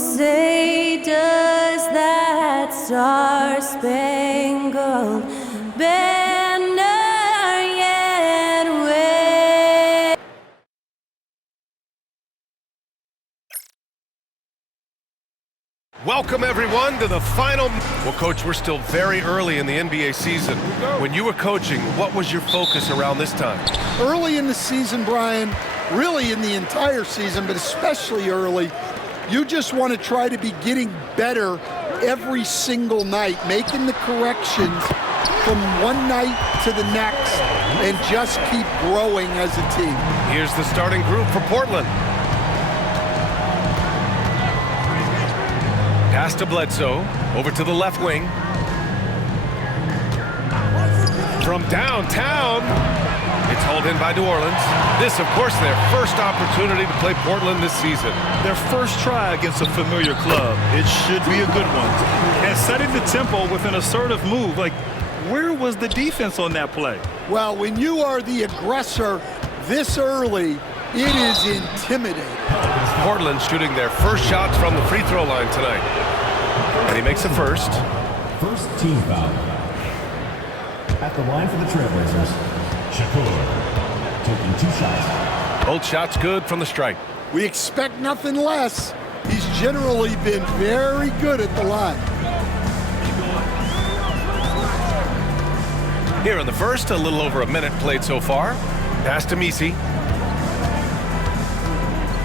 say does that star-spangled banner yet wave? Welcome, everyone, to the final. Well, Coach, we're still very early in the NBA season. When you were coaching, what was your focus around this time? Early in the season, Brian, really in the entire season, but especially early, you just want to try to be getting better every single night, making the corrections from one night to the next, and just keep growing as a team. Here's the starting group for Portland. Pass to Bledsoe, over to the left wing. From downtown, it's hauled in by New Orleans. This, of course, their first opportunity to play Portland this season. Their first try against a familiar club. It should be a good one. And setting the tempo with an assertive move, like, where was the defense on that play? Well, when you are the aggressor this early, it is intimidating. Portland shooting their first shots from the free throw line tonight. And he makes the first. First team foul. At the line for the Trailblazers, Shakur taking 2 shots. Both shots good from the strike. We expect nothing less. He's generally been very good at the line. Here in the first, a little over a minute played so far. Pass to Messi.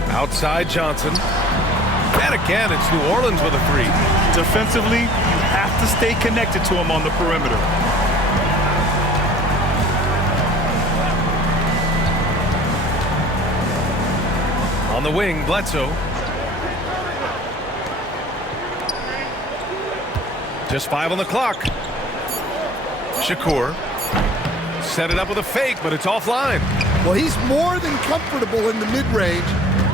Outside Johnson. And again, it's New Orleans with a 3. Defensively, you have to stay connected to him on the perimeter. On the wing, Bledsoe. Just 5 on the clock. Shakur. Set it up with a fake, but it's offline. Well, he's more than comfortable in the mid-range,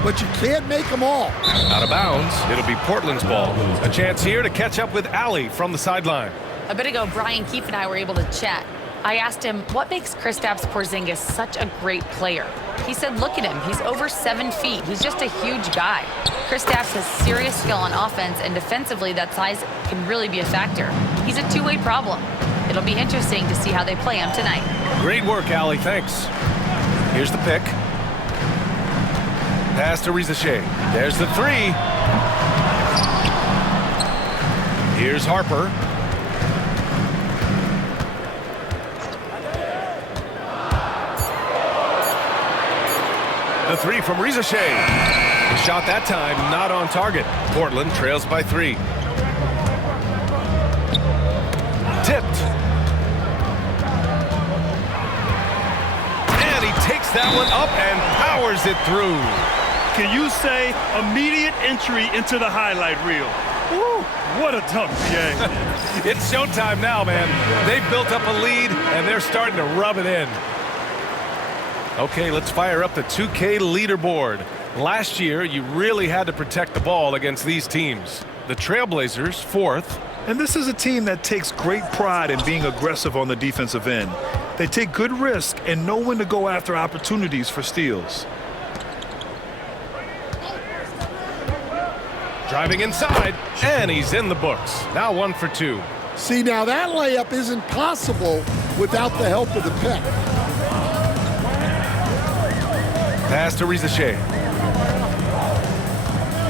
but you can't make them all. Out of bounds, it'll be Portland's ball. A chance here to catch up with Allie from the sideline. A bit ago, Brian Keefe and I were able to chat. I asked him, what makes Kristaps Porzingis such a great player? He said, look at him. He's over 7 feet. He's just a huge guy. Kristaps has serious skill on offense, and defensively, that size can really be a factor. He's a two-way problem. It'll be interesting to see how they play him tonight. Great work, Allie. Thanks. Here's the pick. Pass to Rizachet. There's the 3. Here's Harper. The 3 from Rizachet. The shot that time not on target. Portland trails by 3. Tipped. And he takes that one up and powers it through. Can you say immediate entry into the highlight reel? Woo, what a dunk, Jay. It's showtime now, man. They've built up a lead, and they're starting to rub it in. Okay, let's fire up the 2K leaderboard. Last year, you really had to protect the ball against these teams. The Trailblazers, 4th. And this is a team that takes great pride in being aggressive on the defensive end. They take good risk and know when to go after opportunities for steals. Driving inside, and he's in the books. Now 1 for 2. See, now that layup isn't possible without the help of the pick. Pass to Rizachet.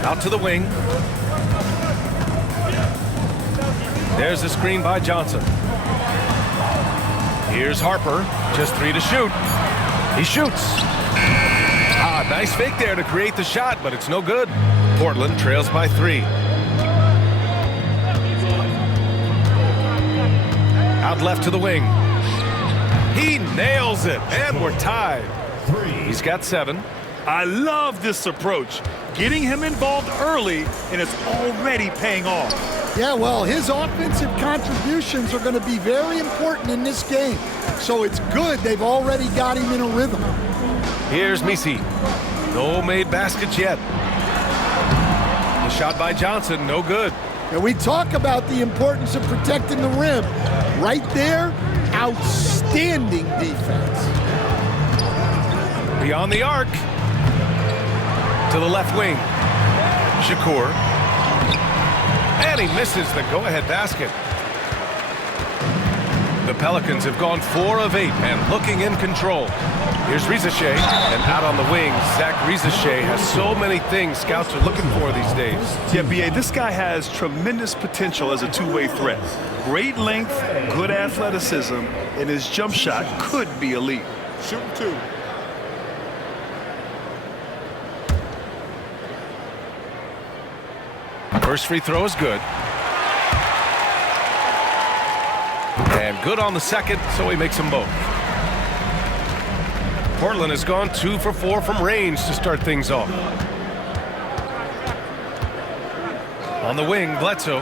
Out to the wing. There's a screen by Johnson. Here's Harper. Just 3 to shoot. He shoots. Nice fake there to create the shot, but it's no good. Portland trails by 3. Out left to the wing. He nails it, and we're tied. He's got 7. I love this approach. Getting him involved early, and it's already paying off. Yeah, well, his offensive contributions are going to be very important in this game. So it's good they've already got him in a rhythm. Here's Messi. No made baskets yet. The shot by Johnson, no good. And we talk about the importance of protecting the rim. Right there, outstanding defense. Beyond the arc. To the left wing. Shakur. And he misses the go-ahead basket. The Pelicans have gone 4 of 8 and looking in control. Here's Rizachet, and out on the wing, Zach Rizachet has so many things scouts are looking for these days. Yeah, B.A., this guy has tremendous potential as a two-way threat. Great length, good athleticism, and his jump shot could be elite. Shooting 2. First free throw is good. And good on the second, so he makes them both. Portland has gone 2 for 4 from range to start things off. On the wing, Bledsoe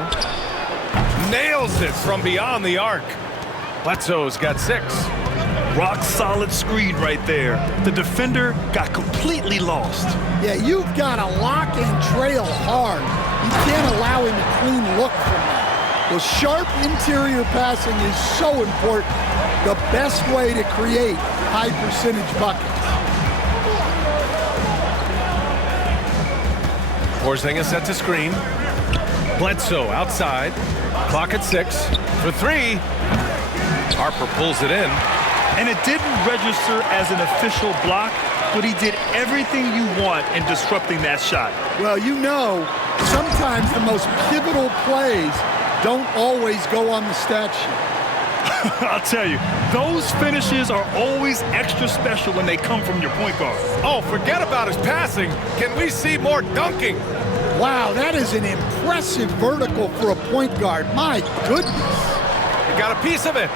nails it from beyond the arc. Bledsoe's got 6. Rock solid screen right there. The defender got completely lost. Yeah, you've got to lock and trail hard. You can't allow him a clean look from that. Well, sharp interior passing is so important. The best way to create high percentage buckets. Porzingis sets a screen. Bledsoe outside. Clock at 6. For 3. Harper pulls it in. And it didn't register as an official block, but he did everything you want in disrupting that shot. Well, you know, sometimes the most pivotal plays don't always go on the stat sheet. I'll tell you, those finishes are always extra special when they come from your point guard. Oh, forget about his passing. Can we see more dunking? Wow, that is an impressive vertical for a point guard. My goodness. He got a piece of it.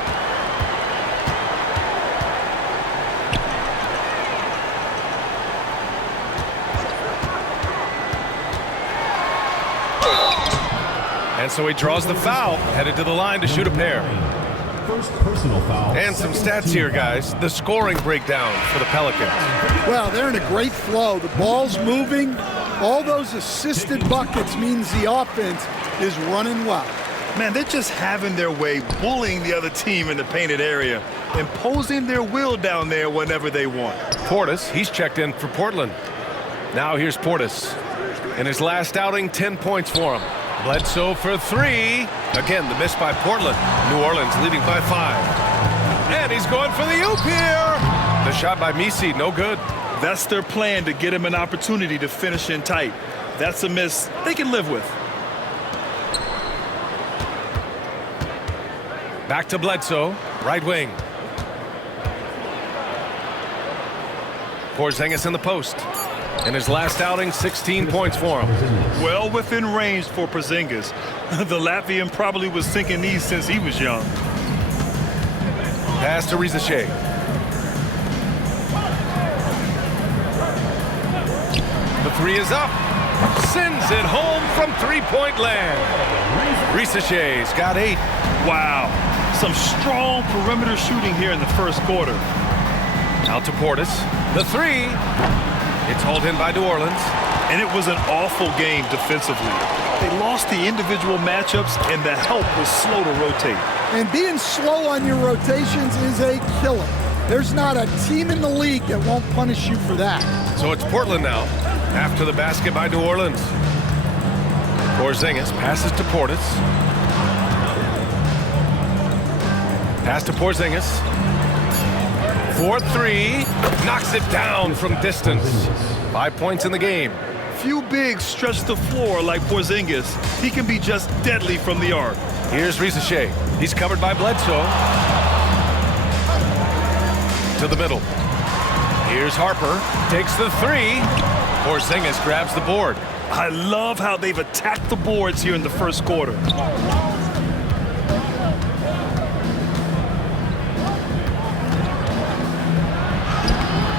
And so he draws the foul, headed to the line to shoot a pair. First personal foul. And some stats here, guys. The scoring breakdown for the Pelicans. Well, they're in a great flow. The ball's moving. All those assisted buckets means the offense is running well. Man, they're just having their way, bullying the other team in the painted area, imposing their will down there whenever they want. Portis, he's checked in for Portland. Now here's Portis. In his last outing, 10 points for him. Bledsoe for 3. Again, the miss by Portland. New Orleans leading by 5. And he's going for the oop here. The shot by Misi, no good. That's their plan, to get him an opportunity to finish in tight. That's a miss they can live with. Back to Bledsoe, right wing. Porzingis in the post. In his last outing, 16 points for him. Well within range for Porzingis. The Latvian probably was thinking these since he was young. Pass to Rizachet. The 3 is up. Sends it home from three-point land. Rizachet's got 8. Wow. Some strong perimeter shooting here in the first quarter. Out to Portis. The 3. It's hauled in by New Orleans. And it was an awful game defensively. They lost the individual matchups, and the help was slow to rotate. And being slow on your rotations is a killer. There's not a team in the league that won't punish you for that. So it's Portland now, after the basket by New Orleans. Porzingis passes to Portis. Pass to Porzingis. 4-3. Knocks it down from distance. 5 points in the game. Few bigs stretch the floor like Porzingis. He can be just deadly from the arc. Here's Rizachet. He's covered by Bledsoe. To the middle. Here's Harper. Takes the 3. Porzingis grabs the board. I love how they've attacked the boards here in the first quarter.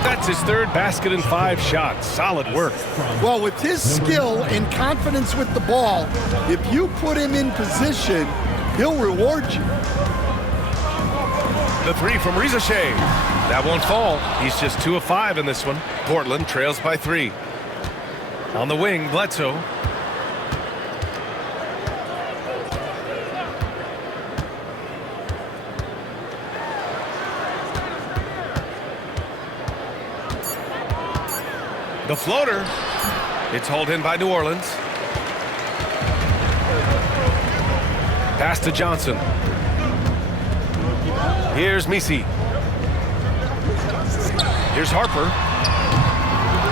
That's his 3rd basket in 5 shots. Solid work. Well, with his skill and confidence with the ball, if you put him in position, he'll reward you. The 3 from Rizachet. That won't fall. He's just 2 of 5 in this one. Portland trails by 3. On the wing, Bledsoe. The floater. It's hauled in by New Orleans. Pass to Johnson. Here's Misi. Here's Harper.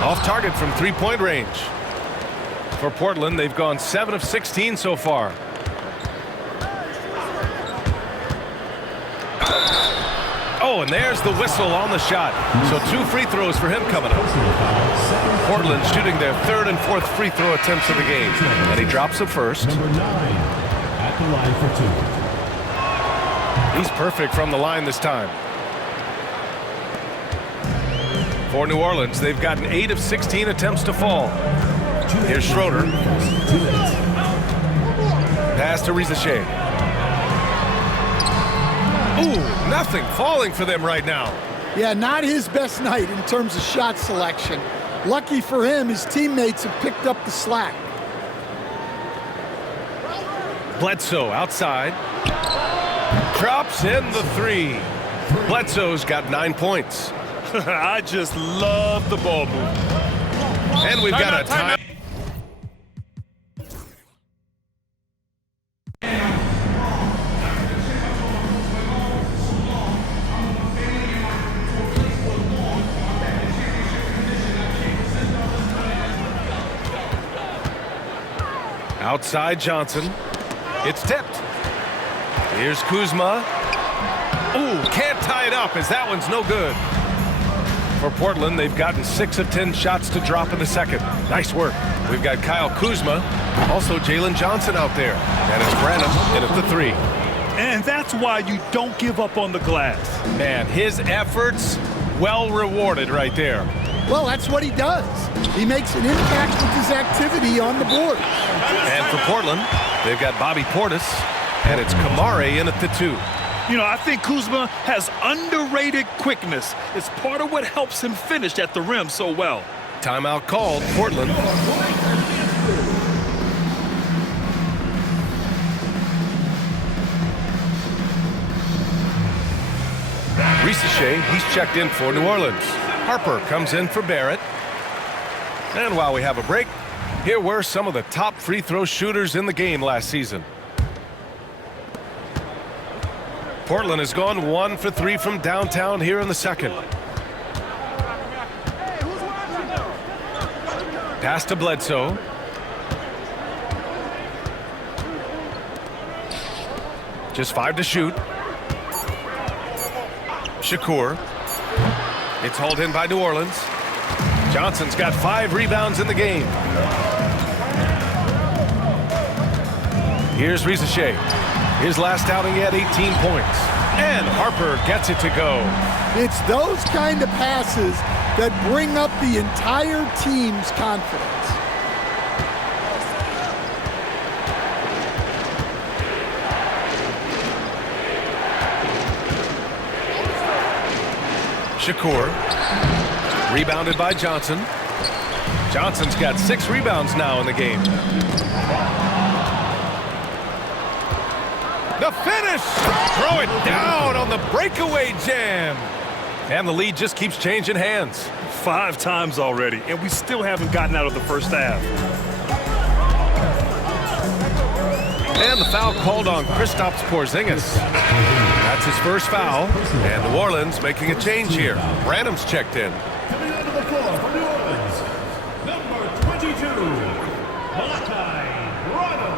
Off target from three-point range. For Portland, they've gone 7 of 16 so far. Oh, and there's the whistle on the shot. So 2 free throws for him coming up. Portland shooting their 3rd and 4th free throw attempts of the game. And he drops the first. Number 9 at the line for 2. He's perfect from the line this time. For New Orleans, they've gotten 8 of 16 attempts to fall. Here's Schroeder. Pass to Rizachet. Ooh, nothing falling for them right now. Yeah, not his best night in terms of shot selection. Lucky for him, his teammates have picked up the slack. Bledsoe outside. Drops in the 3. Bledsoe's got 9 points. I just love the ball move. And we've got a time. Outside Johnson. It's tipped. Here's Kuzma. Ooh, can't tie it up as that one's no good. For Portland, they've gotten 6 of 10 shots to drop in the second. Nice work. We've got Kyle Kuzma, also Jalen Johnson out there. And it's Branham in at the 3. And that's why you don't give up on the glass. Man, his efforts well rewarded right there. Well, that's what he does. He makes an impact with his activity on the board. And for Portland, they've got Bobby Portis, and it's Kamare in at the 2. You know, I think Kuzma has underrated quickness. It's part of what helps him finish at the rim so well. Timeout called, Portland. Rizachet, he's checked in for New Orleans. Harper comes in for Barrett. And while we have a break, here were some of the top free throw shooters in the game last season. Portland has gone 1 for 3 from downtown here in the second. Pass to Bledsoe. Just 5 to shoot. Shakur. It's hauled in by New Orleans. Johnson's got 5 rebounds in the game. Here's Rizachet. His last outing, he had 18 points. And Harper gets it to go. It's those kind of passes that bring up the entire team's confidence. Shakur. Rebounded by Johnson. Johnson's got 6 rebounds now in the game. The finish! Throw it down on the breakaway jam. And the lead just keeps changing hands. 5 times already, and we still haven't gotten out of the first half. And the foul called on Kristaps Porzingis. That's his first foul. And New Orleans making a change here. Branham's checked in. Coming onto the floor for New Orleans, number 22, Branham.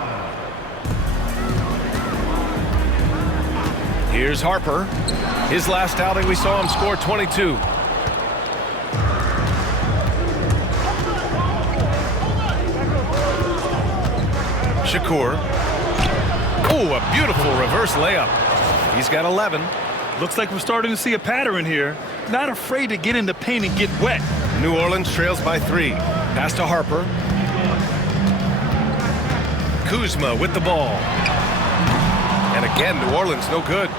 Here's Harper. His last outing, we saw him score 22. Shakur. Oh, a beautiful reverse layup. He's got 11. Looks like we're starting to see a pattern here. Not afraid to get in the paint and get wet. New Orleans trails by 3. Pass to Harper. Kuzma with the ball. And again, New Orleans no good.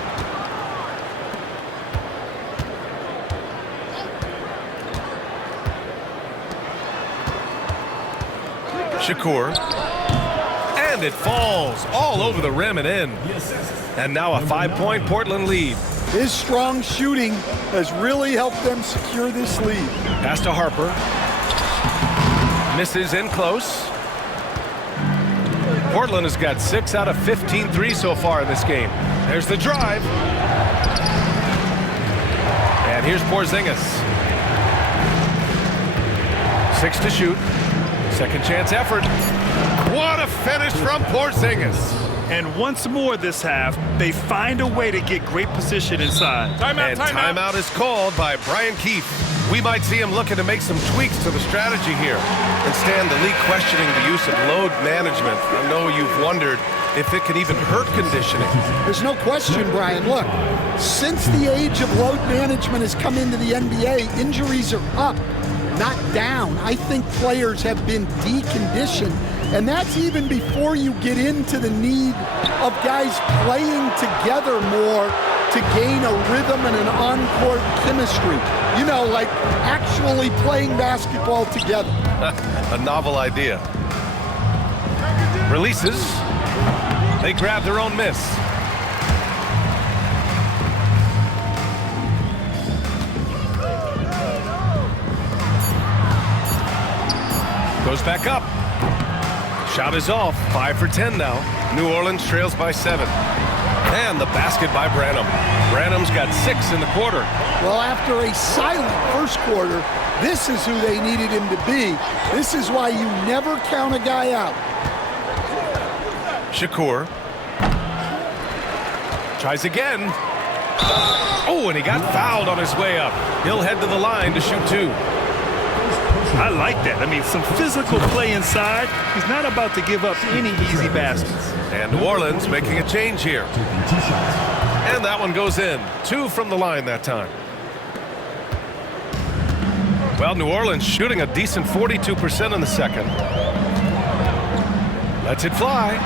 Shakur. And it falls all over the rim and in. And now a 5-point Portland lead. His strong shooting has really helped them secure this lead. Pass to Harper. Misses in close. Portland has got 6 out of 15 threes so far in this game. There's the drive. And here's Porzingis. 6 to shoot. Second chance effort. What a finish from Porzingis. And once more this half, they find a way to get great position inside. Timeout is called by Brian Keefe. We might see him looking to make some tweaks to the strategy here. And Stan, the league questioning the use of load management. I know you've wondered if it could even hurt conditioning. There's no question, Brian. Look, since the age of load management has come into the NBA, injuries are up, not down. I think players have been deconditioned, and that's even before you get into the need of guys playing together more to gain a rhythm and an on-court chemistry. You know, like actually playing basketball together. A novel idea. Releases. They grab their own miss. Goes back up. Shot is off. 5 for 10 now. New Orleans trails by 7. And the basket by Branham. Branham's got 6 in the quarter. Well, after a silent first quarter, this is who they needed him to be. This is why you never count a guy out. Shakur. Tries again. Oh, and he got fouled on his way up. He'll head to the line to shoot 2. I like that. I mean, some physical play inside. He's not about to give up any easy baskets. And New Orleans making a change here. And that one goes in. 2 from the line that time. Well, New Orleans shooting a decent 42% in the second. Lets it fly.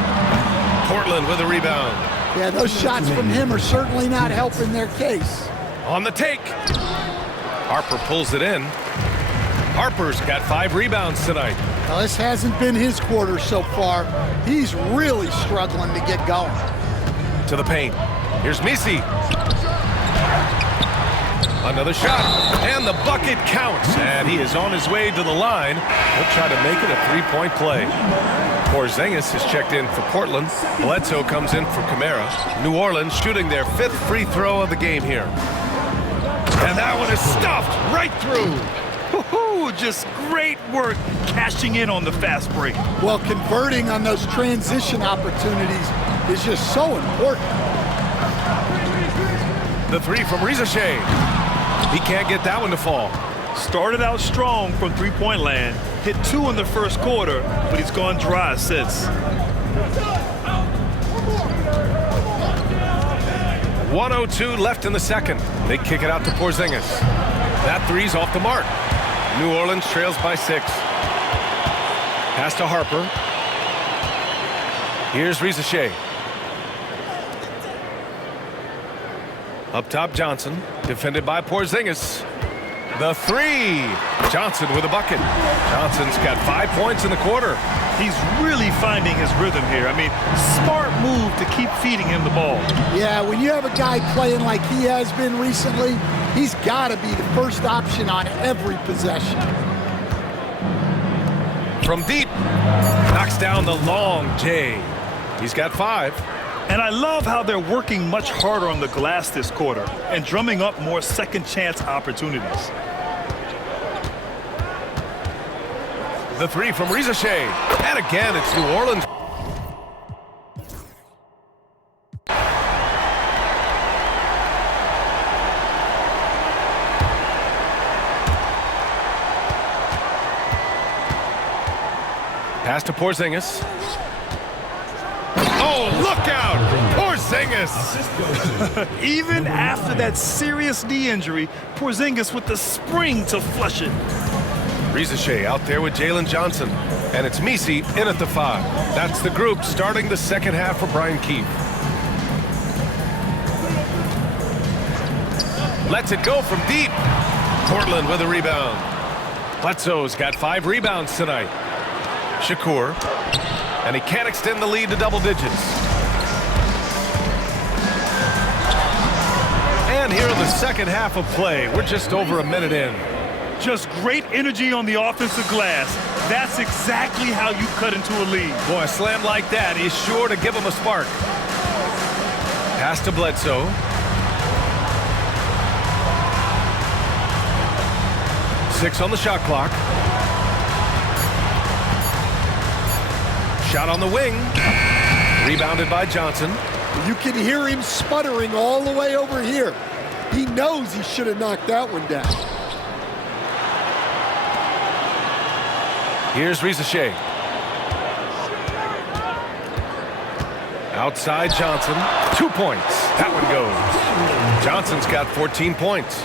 Portland with a rebound. Yeah, those shots from him are certainly not helping their case. On the take. Harper pulls it in. Harper's got 5 rebounds tonight. Well, this hasn't been his quarter so far. He's really struggling to get going. To the paint. Here's Misi. Another shot. And the bucket counts. And he is on his way to the line. He'll try to make it a 3-point play. Porzingis is checked in for Portland. Bledsoe comes in for Camara. New Orleans shooting their 5th free throw of the game here. And that one is stuffed right through. Just great work cashing in on the fast break. Well, converting on those transition opportunities is just so important. The 3 from Rizashay. He can't get that one to fall. Started out strong from three-point land. Hit 2 in the first quarter, but he's gone dry since. 1:02 left in the second. They kick it out to Porzingis. That 3's off the mark. New Orleans trails by 6. Pass to Harper. Here's Rizashay. Up top, Johnson. Defended by Porzingis. The 3. Johnson with a bucket. Johnson's got 5 points in the quarter. He's really finding his rhythm here. I mean, smart move to keep feeding him the ball. Yeah, when you have a guy playing like he has been recently, he's got to be the first option on every possession. From deep. Knocks down the long J. He's got 5. And I love how they're working much harder on the glass this quarter and drumming up more second chance opportunities. The 3 from Rizashay. And again, it's New Orleans. Pass to Porzingis. Oh, look out! Porzingis! Even after that serious knee injury, Porzingis with the spring to flush it. Rizashay out there with Jalen Johnson. And it's Misi in at the 5. That's the group starting the second half for Brian Keefe. Lets it go from deep. Portland with a rebound. Bledsoe's got 5 rebounds tonight. Shakur. And he can't extend the lead to double digits. And here in the second half of play, we're just over a minute in. Just great energy on the offensive glass. That's exactly how you cut into a lead. Boy, a slam like that is sure to give him a spark. Pass to Bledsoe. Six on the shot clock. Shot on the wing. Rebounded by Johnson. You can hear him sputtering all the way over here. He knows he should have knocked that one down. Here's Rizachet. Outside Johnson. 2 points. That one goes. Johnson's got 14 points.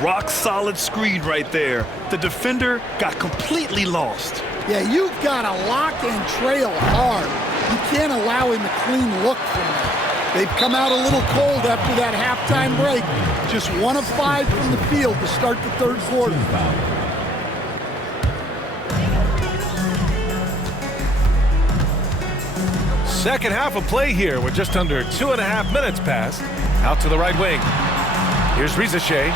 Rock solid screen right there. The defender got completely lost. Yeah, you've got to lock and trail hard. You can't allow him a clean look from that. They've come out a little cold after that halftime break. Just 1 of 5 from the field to start the third quarter. Second half of play here with just under 2.5 minutes passed. Out to the right wing. Here's Rizachet.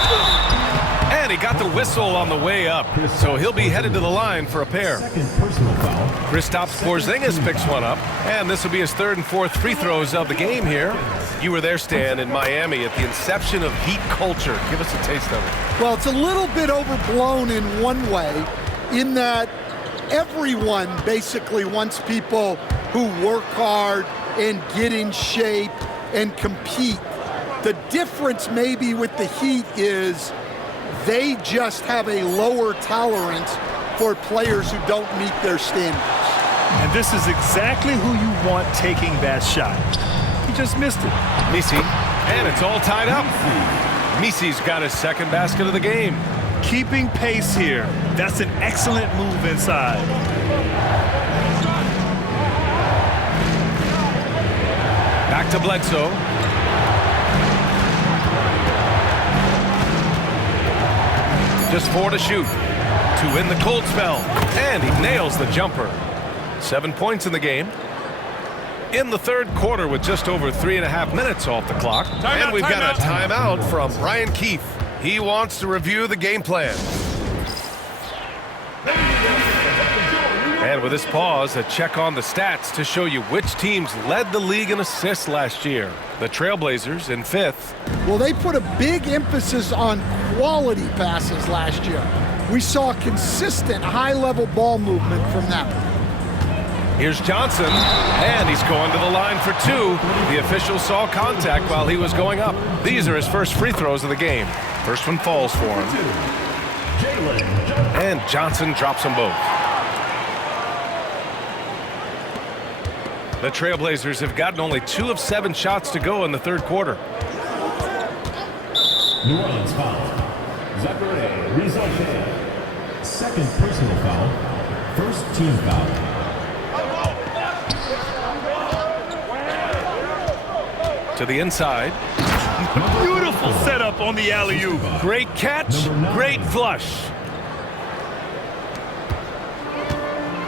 And he got the whistle on the way up. So he'll be headed to the line for a pair. Second personal foul. Kristaps Porzingis picks one up. And this will be his third and fourth free throws of the game here. You were there, Stan, in Miami at the inception of Heat culture. Give us a taste of it. Well, it's a little bit overblown in one way, in that everyone basically wants people who work hard and get in shape and compete. The difference maybe with the Heat is they just have a lower tolerance for players who don't meet their standards. And this is exactly who you want taking that shot. He just missed it. Misi, and it's all tied up. Misi's got his second basket of the game. Keeping pace here. That's an excellent move inside. Back to Bledsoe. Just 4 to shoot to win the cold spell. And he nails the jumper. 7 points in the game. In the third quarter with just over 3.5 minutes off the clock. And we've got a timeout from Brian Keefe. He wants to review the game plan. And with this pause, a check on the stats to show you which teams led the league in assists last year. The Trailblazers in 5th. Well, they put a big emphasis on quality passes last year. We saw consistent high-level ball movement from them. Here's Johnson, and he's going to the line for 2. The official saw contact while he was going up. These are his first free throws of the game. First one falls for him. And Johnson drops them both. The Trailblazers have gotten only 2 of 7 shots to go in the third quarter. New Orleans foul. Zachary Rizachet. Second personal foul. First team foul. To the inside. Beautiful setup on the alley-oop. Great catch, great flush.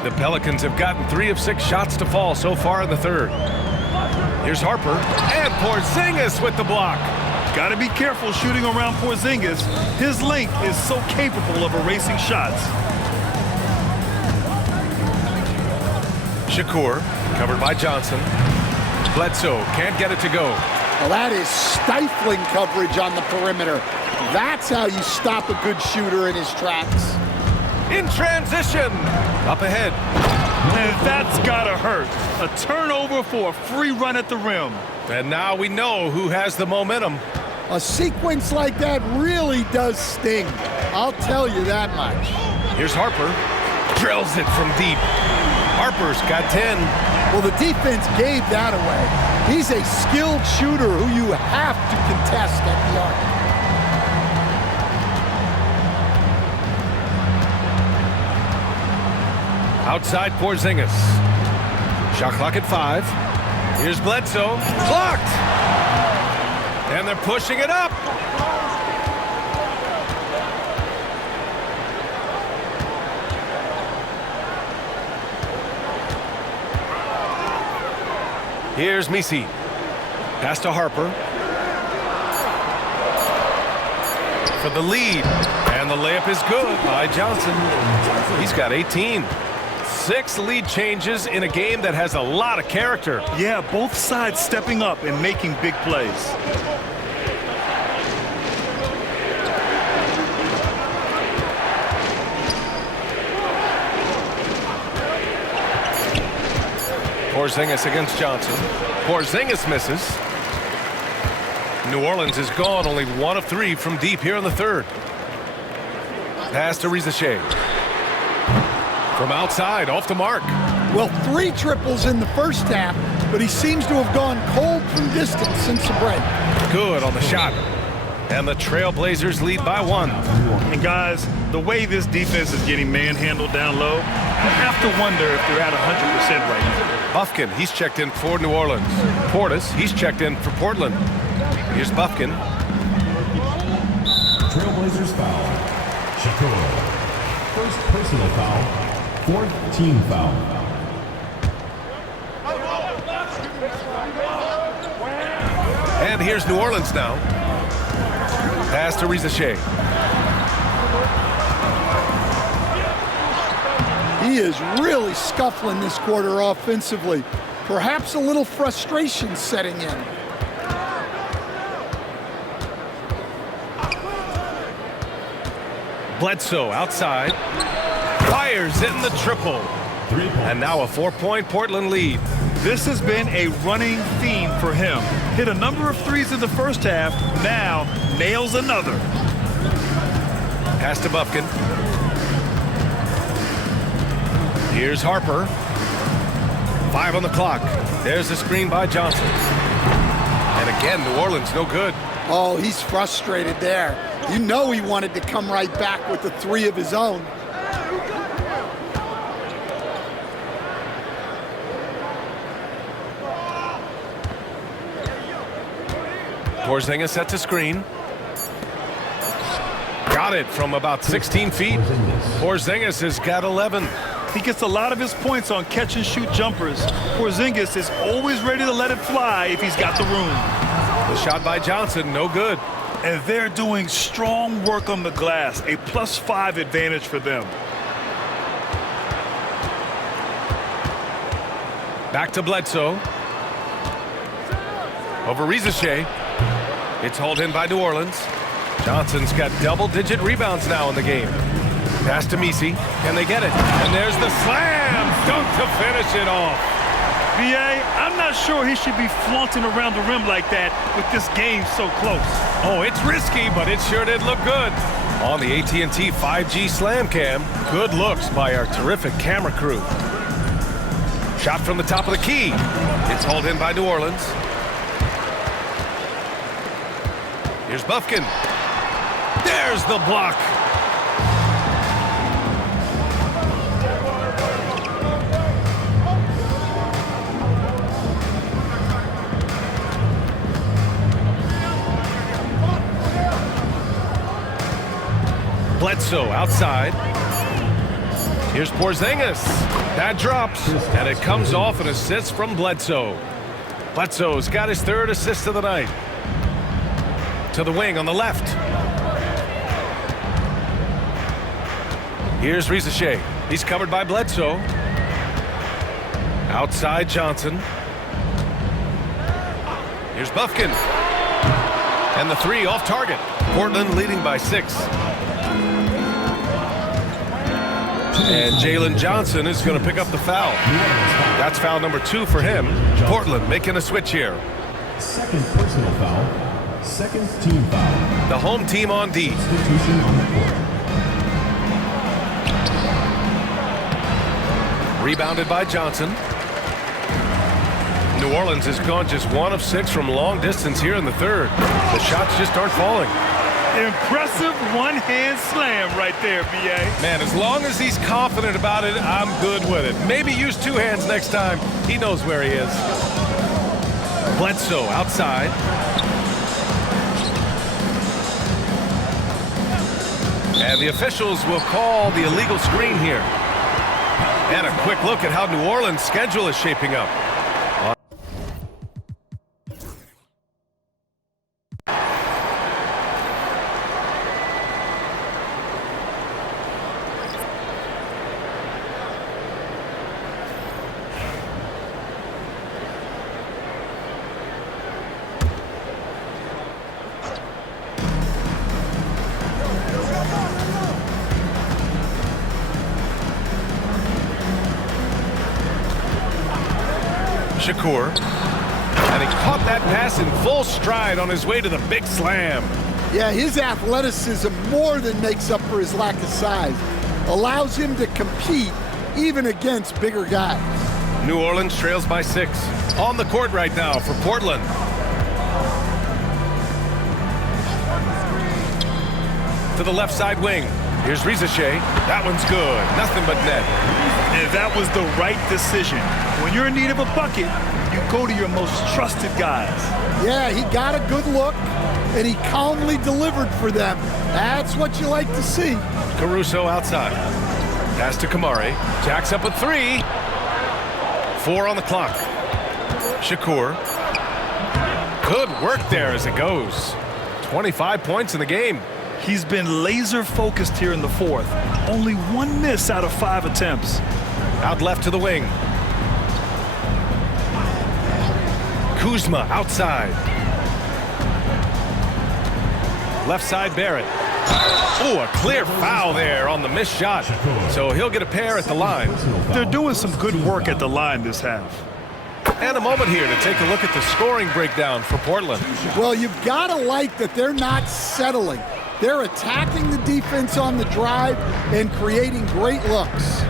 The Pelicans have gotten 3 of 6 shots to fall so far in the third. Here's Harper, and Porzingis with the block. Got to be careful shooting around Porzingis. His length is so capable of erasing shots. Shakur, covered by Johnson. Bledsoe can't get it to go. Well, that is stifling coverage on the perimeter. That's how you stop a good shooter in his tracks. In transition, up ahead. And that's gotta hurt. A turnover for a free run at the rim. And now we know who has the momentum. A sequence like that really does sting. I'll tell you that much. Here's Harper. Drills it from deep. Harper's got 10. Well, the defense gave that away. He's a skilled shooter who you have to contest at the arc. Outside Porzingis. Shot clock at 5. Here's Bledsoe. Blocked! And they're pushing it up. Here's Misi. Pass to Harper. For the lead. And the layup is good by Johnson. He's got 18. 6 lead changes in a game that has a lot of character. Yeah, both sides stepping up and making big plays. Porzingis against Johnson. Porzingis misses. New Orleans is gone, only 1 of 3 from deep here in the third. Pass to Rizachet. From outside, off the mark. Well, 3 triples in the first half, but he seems to have gone cold from distance since the break. Good on the shot. And the Trailblazers lead by 1. And guys, the way this defense is getting manhandled down low, you have to wonder if they're at 100% right now. Buffkin, he's checked in for New Orleans. Portis, he's checked in for Portland. Here's Buffkin. Trailblazers foul. Shakur. First personal foul. 4th team foul. And here's New Orleans now. Pass to Rizachet. He is really scuffling this quarter offensively. Perhaps a little frustration setting in. Bledsoe outside. Fires in the triple. 3 points. And now a 4-point Portland lead. This has been a running theme for him. Hit a number of threes in the first half, now nails another. Pass to Buffkin. Here's Harper. 5 on the clock. There's the screen by Johnson. And again, New Orleans no good. Oh, he's frustrated there. You know he wanted to come right back with the 3 of his own. Porzingis sets a screen. Got it from about 16 feet. Porzingis has got 11. He gets a lot of his points on catch-and-shoot jumpers. Porzingis is always ready to let it fly if he's got the room. The shot by Johnson, no good. And they're doing strong work on the glass, a +5 advantage for them. Back to Bledsoe. Over Rizachet. It's hauled in by New Orleans. Johnson's got double-digit rebounds now in the game. Pass to Misi. Can they get it? And there's the slam dunk to finish it off. B.A., I'm not sure he should be flaunting around the rim like that with this game so close. Oh, it's risky, but it sure did look good. On the AT&T 5G Slam Cam, good looks by our terrific camera crew. Shot from the top of the key. It's hauled in by New Orleans. Here's Buffkin. There's the block. Bledsoe outside. Here's Porzingis. That drops, and it comes off an assist from Bledsoe. Bledsoe's got his 3rd assist of the night. To the wing on the left. Here's Rizachet. He's covered by Bledsoe. Outside Johnson. Here's Buffkin. And the 3 off target. Portland leading by 6. And Jalen Johnson is going to pick up the foul. That's foul number 2 for him. Portland making a switch here. 2nd personal foul. 2nd team foul. The home team on D. Substitution on the court. Rebounded by Johnson. New Orleans has gone just 1 of 6 from long distance here in the third. The shots just aren't falling. Impressive one-hand slam right there, B.A. Man, as long as he's confident about it, I'm good with it. Maybe use 2 hands next time. He knows where he is. Bledsoe outside. And the officials will call the illegal screen here. And a quick look at how New Orleans' schedule is shaping up. Shakur. And he caught that pass in full stride on his way to the big slam. Yeah, his athleticism more than makes up for his lack of size. Allows him to compete even against bigger guys. New Orleans trails by 6. On the court right now for Portland. To the left side wing. Here's Rizachet. That one's good. Nothing but net. And that was the right decision. When you're in need of a bucket, you go to your most trusted guys. Yeah, he got a good look, and he calmly delivered for them. That's what you like to see. Caruso outside. Pass to Kamari. Jacks up a 3. 4 on the clock. Shakur. Good work there as it goes. 25 points in the game. He's been laser focused here in the fourth. Only 1 miss out of 5 attempts. Out left to the wing. Kuzma outside. Left side Barrett. Oh, a clear foul there on the missed shot. So he'll get a pair at the line. They're doing some good work at the line this half. And a moment here to take a look at the scoring breakdown for Portland. Well, you've got to like that they're not settling. They're attacking the defense on the drive and creating great looks.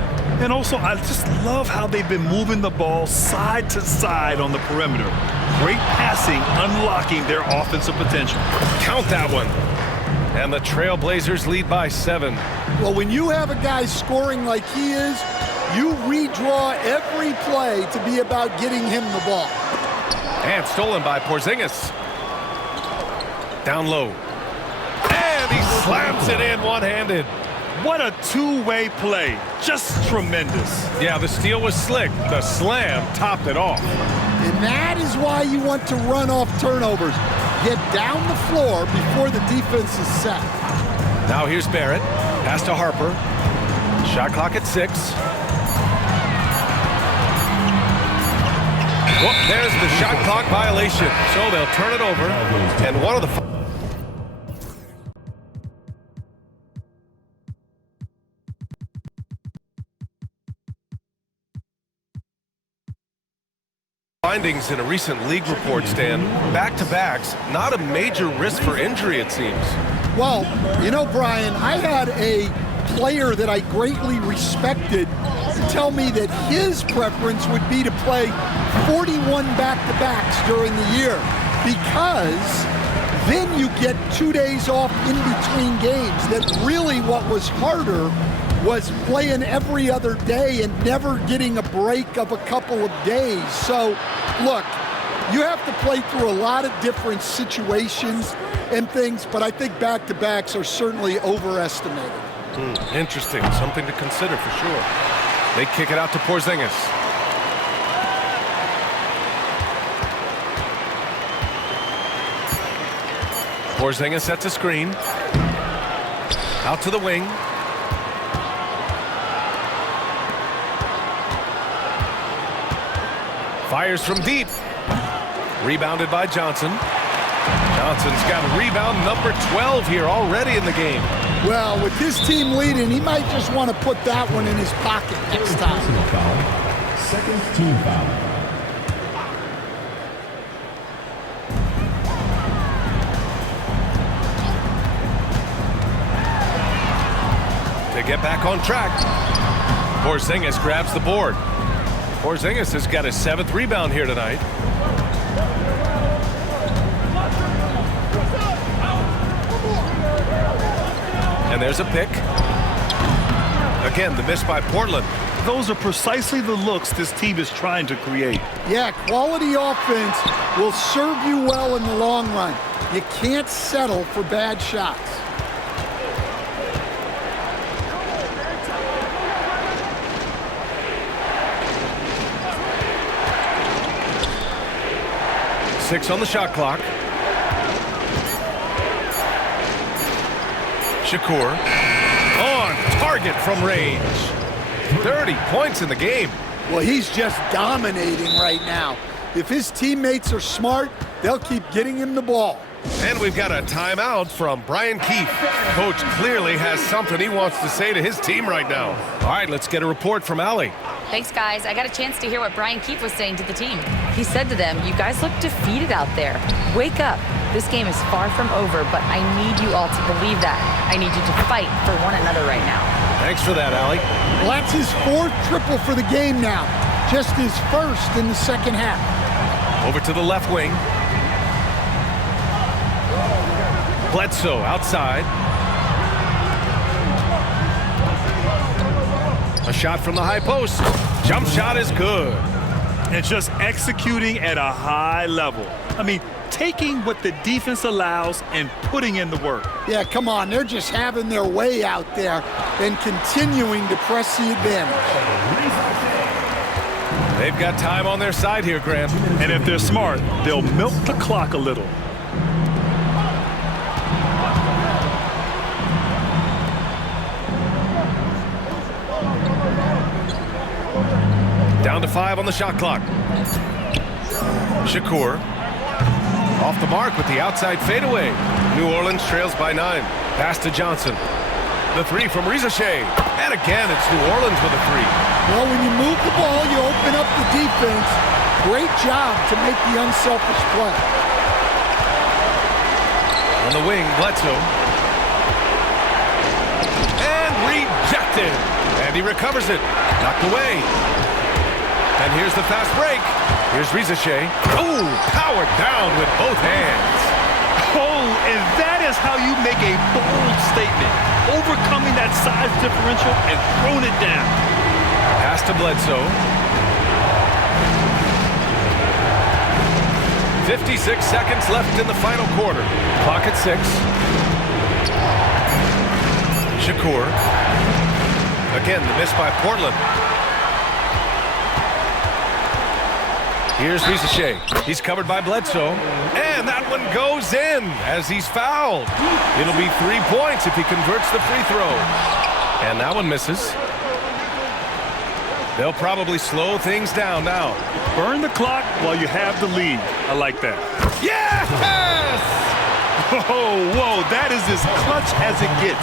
And also, I just love how they've been moving the ball side to side on the perimeter. Great passing, unlocking their offensive potential. Count that one. And the Trailblazers lead by 7. Well, when you have a guy scoring like he is, you redraw every play to be about getting him the ball. And stolen by Porzingis. Down low. And he slams it in one-handed. What a two-way play. Just tremendous. Yeah, the steal was slick. The slam topped it off. And that is why you want to run off turnovers. Get down the floor before the defense is set. Now here's Barrett. Pass to Harper. Shot clock at 6. Whoop, there's the shot clock violation. So they'll turn it over. And one of the findings in a recent league report, Stan. Back-to-backs, not a major risk for injury, it seems. Well, you know, Brian, I had a player that I greatly respected tell me that his preference would be to play 41 back-to-backs during the year because then you get 2 days off in between games. That really what was harder was playing every other day and never getting a break of a couple of days. So, look, you have to play through a lot of different situations and things, but I think back-to-backs are certainly overestimated. Interesting. Something to consider for sure. They kick it out to Porzingis. Porzingis sets a screen. Out to the wing. Fires from deep. Rebounded by Johnson. Johnson's got rebound number 12 here already in the game. Well, with his team leading, he might just want to put that one in his pocket next time. Second team foul. To get back on track, Porzingis grabs the board. Porzingis has got his 7th rebound here tonight. And there's a pick. Again, the miss by Portland. Those are precisely the looks this team is trying to create. Yeah, quality offense will serve you well in the long run. You can't settle for bad shots. Six on the shot clock. Shakur on target from range. 30 points in the game. Well, he's just dominating right now. If his teammates are smart, they'll keep getting him the ball. And we've got a timeout from Brian Keefe. Coach clearly has something he wants to say to his team right now. All right, let's get a report from Allie. Thanks, guys. I got a chance to hear what Brian Keefe was saying to the team. He said to them, "You guys look defeated out there. Wake up. This game is far from over, but I need you all to believe that. I need you to fight for one another right now." Thanks for that, Allie. Well, that's his 4th triple for the game now. Just his 1st in the second half. Over to the left wing. Bledsoe outside. A shot from the high post. Jump shot is good. And just executing at a high level. I mean, taking what the defense allows and putting in the work. Yeah, come on. They're just having their way out there and continuing to press the advantage. They've got time on their side here, Graham. And if they're smart, they'll milk the clock a little. Down to 5 on the shot clock. Shakur off the mark with the outside fadeaway. New Orleans trails by 9. Pass to Johnson. The 3 from Rizashea. And again, it's New Orleans with a 3. Well, when you move the ball, you open up the defense. Great job to make the unselfish play. On the wing, Bledsoe. And rejected. And he recovers it. Knocked away. And here's the fast break. Here's Rizashea. Oh, powered down with both hands. Oh, and that is how you make a bold statement. Overcoming that size differential and throwing it down. Pass to Bledsoe. 56 seconds left in the final quarter. Clock at 6. Shakur. Again, the miss by Portland. Here's Rizashea. He's covered by Bledsoe. And that one goes in as he's fouled. It'll be 3 points if he converts the free throw. And that one misses. They'll probably slow things down now. Burn the clock while you have the lead. I like that. Yes! Oh, whoa, that is as clutch as it gets.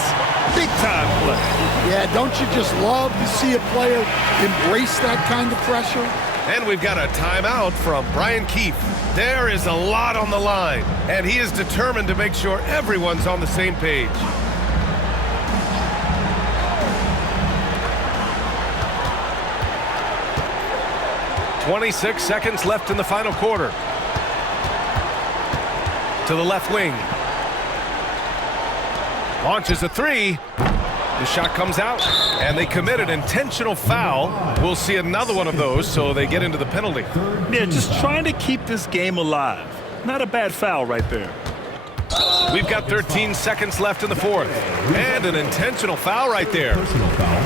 Big time play. Yeah, don't you just love to see a player embrace that kind of pressure? And we've got a timeout from Brian Keefe. There is a lot on the line, and he is determined to make sure everyone's on the same page. "26 seconds left in the final quarter. To the left wing. Launches a 3. The shot comes out, and they commit an intentional foul. We'll see another one of those, so they get into the penalty. Yeah, just trying to keep this game alive. Not a bad foul right there. We've got 13 seconds left in the 4th. And an intentional foul right there. Personal foul.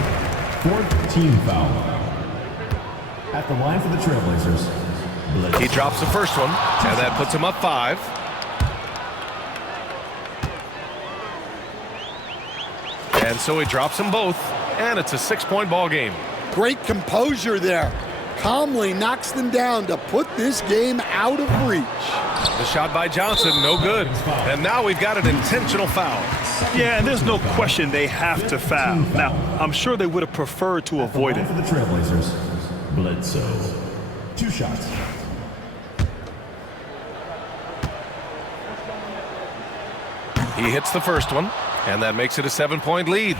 4th team foul. At the line for the Trailblazers. He drops the first one, and that puts him up 5. And so he drops them both, and it's a 6-point ball game. Great composure there. Calmly knocks them down to put this game out of reach. The shot by Johnson, no good. And now we've got an intentional foul. Yeah, and there's no question they have to foul. Now, I'm sure they would have preferred to avoid it. For the Trailblazers, Bledsoe. 2 shots. He hits the first one, and that makes it a 7-point lead.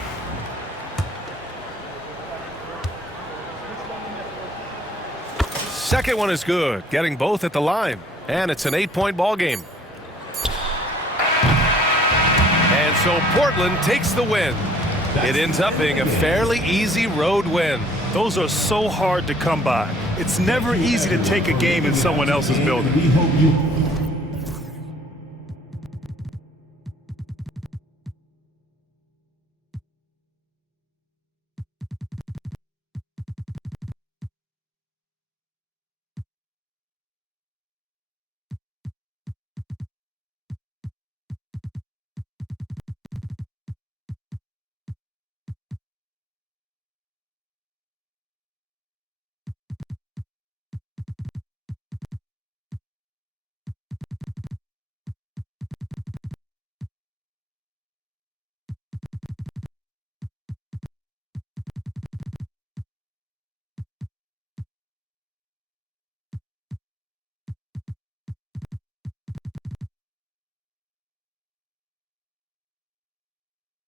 Second one is good, getting both at the line, and it's an 8-point ball game. And so Portland takes the win. It ends up being a fairly easy road win. Those are so hard to come by. It's never easy to take a game in someone else's building. We hope you